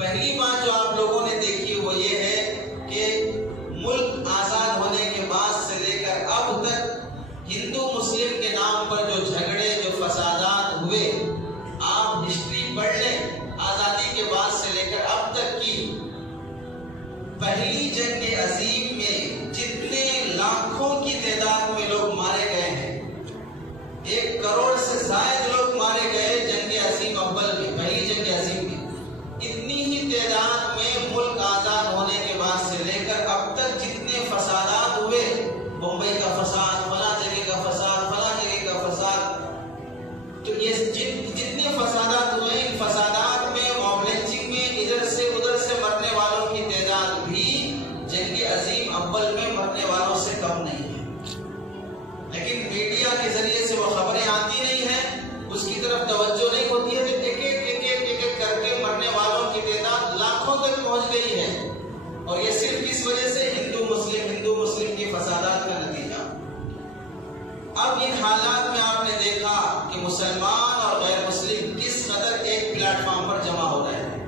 پہلی بات جو آپ لوگوں نے دیکھی وہ یہ ہے کہ ملک آزاد ہونے کے بعد سے لے کر اب تک ہندو مسلم کے نام پر جو جھگڑے جو فسادات ہوئے، آپ ہسٹری پڑھ لیں، آزادی کے بعد سے لے کر اب تک کی پہلی جنگ عظیم میں جتنے لاکھوں کی تعداد میں لوگ مارے گئے ہیں، 1 کروڑ سے زائد لوگ مارے گئے جنگ عظیم اول میں، پہلی جنگ عظیم میں، اتنی ہی تعداد میں ملک آزاد ہونے کے بعد سے لے کر اب تک جتنے فسادات ہوئے، بمبئی کا فساد، فلاں جگہ کا فساد، فلاں جگہ کا فساد، تو یہ جتنے فسادات ہوئے، ان فسادات میں، موب لنچنگ میں، ادھر سے ادھر سے مرنے والوں کی تعداد بھی جنگ عظیم اول میں مرنے والوں سے کم نہیں ہے، لیکن میڈیا کے ذریعے سے وہ خبریں آتی نہیں ہیں، اس کی طرف توجہ نہیں ہوتی ہے، تو ایک کر کے مرنے والوں کی تعداد لاکھوں تک پہنچ گئی ہے، اور یہ صرف اس وجہ سے ہندو مسلم کی فسادات کا نتیجہ۔ اب ان حالات میں آپ نے دیکھا کہ مسلمان اور غیر مسلم کس قدر ایک پلیٹ فارم پر جمع ہو رہے ہیں۔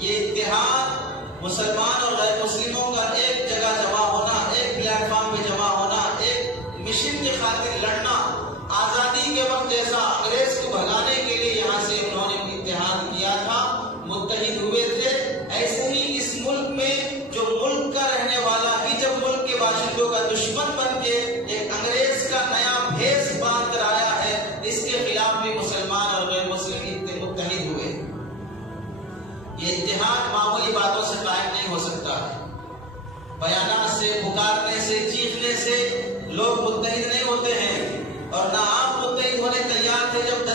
یہ اتحاد مسلمان اور غیر مسلموں کا ایک جگہ جمع ہونا، ایک پلیٹ فارم پہ جمع ہونا، ایک مشن کی خاطر لڑنا، آزادی کے وقت جیسا انگریز کو بھگانے کے لیے یہاں سے انہوں نے اتحاد کیا تھا، متحد ہوئے تھے، ایسے ہی اس ملک میں جو ملک کا رہنے والا ہی جب ملک کے باشندوں کا دشمن بن کے ایک انگریز کا نیا بھیس باندھ کر آیا ہے، اس کے خلاف بھی مسلمان اور غیر مسلم متحد ہوئے۔ یہ اتحاد معمولی باتوں سے قائم نہیں ہو سکتا ہے، بیانات سے، پکارنے سے، چیخنے سے لوگ متحد نہیں ہوتے ہیں، اور نہ آپ متحد ہونے تیار تھے جب